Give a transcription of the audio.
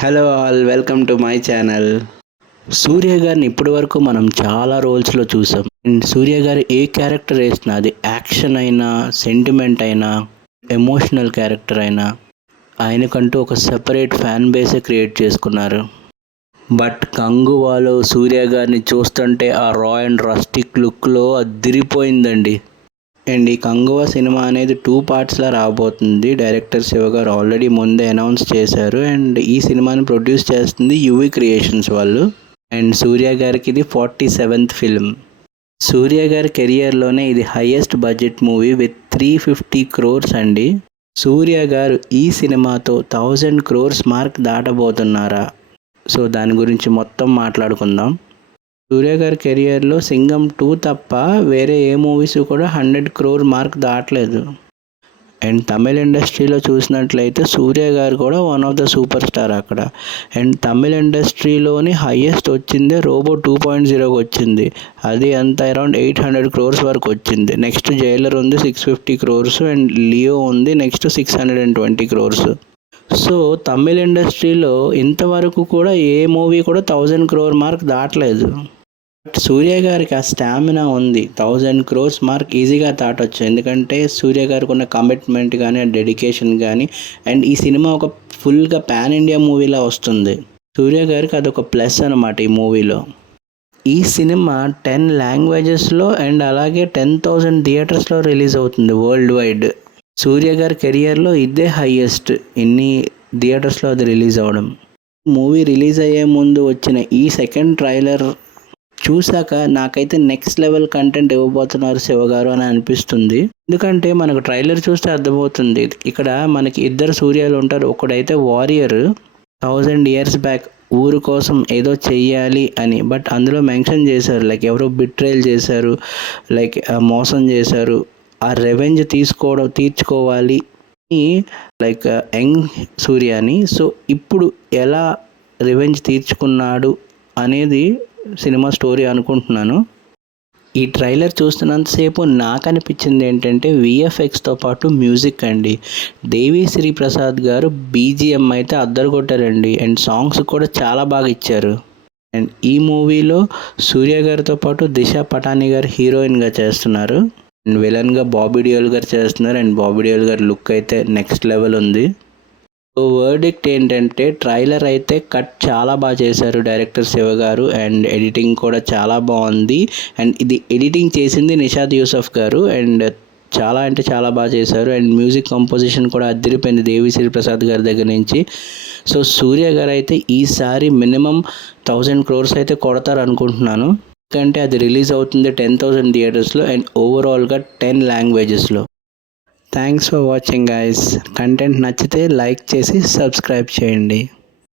Hello all, welcome to my channel. Surya గారిని ఇప్పటి వరకు మనం చాలా రోల్స్లో చూసాం. అండ్ సూర్య గారు ఏ క్యారెక్టర్ వేసినా, అది యాక్షన్ అయినా, సెంటిమెంట్ అయినా, ఎమోషనల్ క్యారెక్టర్ అయినా, ఆయనకంటూ ఒక సెపరేట్ ఫ్యాన్ బేసే క్రియేట్ చేసుకున్నారు. బట్ కంగువాలో సూర్య గారిని చూస్తుంటే ఆ రా అండ్ రస్టిక్ లుక్లో అదిరిపోయిందండి. అండ్ ఈ కంగువ సినిమా అనేది 2 పార్ట్స్లో రాబోతుంది. డైరెక్టర్ శివ గారు ఆల్రెడీ ముందే అనౌన్స్ చేశారు. అండ్ ఈ సినిమాని ప్రొడ్యూస్ చేస్తుంది యువి క్రియేషన్స్ వాళ్ళు. అండ్ సూర్య గారికి ఇది 47th ఫిల్మ్. సూర్య గారి కెరియర్లోనే ఇది highest budget movie with 350 crores అండి. సూర్య గారు ఈ సినిమాతో 1000 crores మార్క్ దాటబోతున్నారా? సో దాని గురించి మొత్తం మాట్లాడుకుందాం. సూర్య గారి కెరియర్లో సింగం 2 తప్ప వేరే ఏ మూవీస్ కూడా 100 crore మార్క్ దాటలేదు. అండ్ తమిళ ఇండస్ట్రీలో చూసినట్లయితే సూర్య గారు కూడా one of the super star అక్కడ. అండ్ తమిళ ఇండస్ట్రీలోని హైయెస్ట్ వచ్చిందే రోబో 2.0 వచ్చింది. అది అంత అరౌండ్ 800 crores వరకు వచ్చింది. నెక్స్ట్ జైలర్ ఉంది 650 crores అండ్ లియో ఉంది నెక్స్ట్ 620 crores. సో తమిళ ఇండస్ట్రీలో ఇంతవరకు కూడా ఏ మూవీ కూడా 1000 crore మార్క్ దాటలేదు. బట్ సూర్య గారికి ఆ స్టామినా ఉంది. 1000 crores మార్క్ ఈజీగా దాటొచ్చు. ఎందుకంటే సూర్య గారికి ఉన్న కమిట్మెంట్ కానీ, డెడికేషన్ కానీ, అండ్ ఈ సినిమా ఒక ఫుల్గా పాన్ ఇండియా మూవీలా వస్తుంది. సూర్య గారికి అదొక ప్లస్ అనమాట ఈ మూవీలో. ఈ సినిమా 10 లాంగ్వేజెస్లో అండ్ అలాగే 10,000 థియేటర్స్లో రిలీజ్ అవుతుంది వరల్డ్ వైడ్. సూర్య గారి కెరియర్లో ఇదే హైయెస్ట్ ఇన్ని థియేటర్స్లో అది రిలీజ్ అవ్వడం. మూవీ రిలీజ్ అయ్యే ముందు వచ్చిన ఈ సెకండ్ ట్రైలర్ చూశాక నాకైతే నెక్స్ట్ లెవెల్ కంటెంట్ ఇవ్వబోతున్నారు శివ గారు అని అనిపిస్తుంది. ఎందుకంటే మనకు ట్రైలర్ చూస్తే అర్థమవుతుంది. ఇక్కడ మనకి ఇద్దరు సూర్యాలు ఉంటారు. ఒకడైతే వారియర్ 1000 years బ్యాక్ ఊరు కోసం ఏదో చెయ్యాలి అని, బట్ అందులో మెన్షన్ చేశారు లైక్ ఎవరో బిట్రేల్ చేశారు, లైక్ మోసం చేశారు, ఆ రెవెంజ్ తీర్చుకోవాలి లైక్ యంగ్ సూర్యాని. సో ఇప్పుడు ఎలా రివెంజ్ తీర్చుకున్నాడు అనేది సినిమా స్టోరీ అనుకుంటున్నాను. ఈ ట్రైలర్ చూస్తున్నంతసేపు నాకు అనిపించింది ఏంటంటే విఎఫ్ఎక్స్తో పాటు మ్యూజిక్ అండి. దేవిశ్రీ ప్రసాద్ గారు బీజిఎం అయితే అద్దరు కొట్టారండి. అండ్ సాంగ్స్ కూడా చాలా బాగా ఇచ్చారు. అండ్ ఈ మూవీలో సూర్య గారితో పాటు దిశ పటానీ గారు హీరోయిన్గా చేస్తున్నారు. అండ్ విలన్గా బాబీ డియోల్ గారు చేస్తున్నారు. అండ్ బాబీ డియోల్ గారి లుక్ అయితే నెక్స్ట్ లెవెల్ ఉంది. సో వర్డిక్ట్ ఏంటంటే ట్రైలర్ అయితే కట్ చాలా బాగా చేశారు డైరెక్టర్ శివ గారు. అండ్ ఎడిటింగ్ కూడా చాలా బాగుంది. అండ్ ఇది ఎడిటింగ్ చేసింది నిషాద్ యూసఫ్ గారు. అండ్ చాలా అంటే చాలా బాగా చేశారు. అండ్ మ్యూజిక్ కంపోజిషన్ కూడా అదిరిపోయింది దేవిశ్రీ ప్రసాద్ గారి దగ్గర నుంచి. సో సూర్య గారు అయితే ఈసారి మినిమం 1000 crores అయితే కొడతారు అనుకుంటున్నాను. ఎందుకంటే అది రిలీజ్ అవుతుంది 10,000 థియేటర్స్లో అండ్ ఓవరాల్గా 10 లాంగ్వేజెస్లో. Thanks for watching guys. Content నచ్చితే లైక్ చేసి సబ్స్క్రైబ్ చేయండి.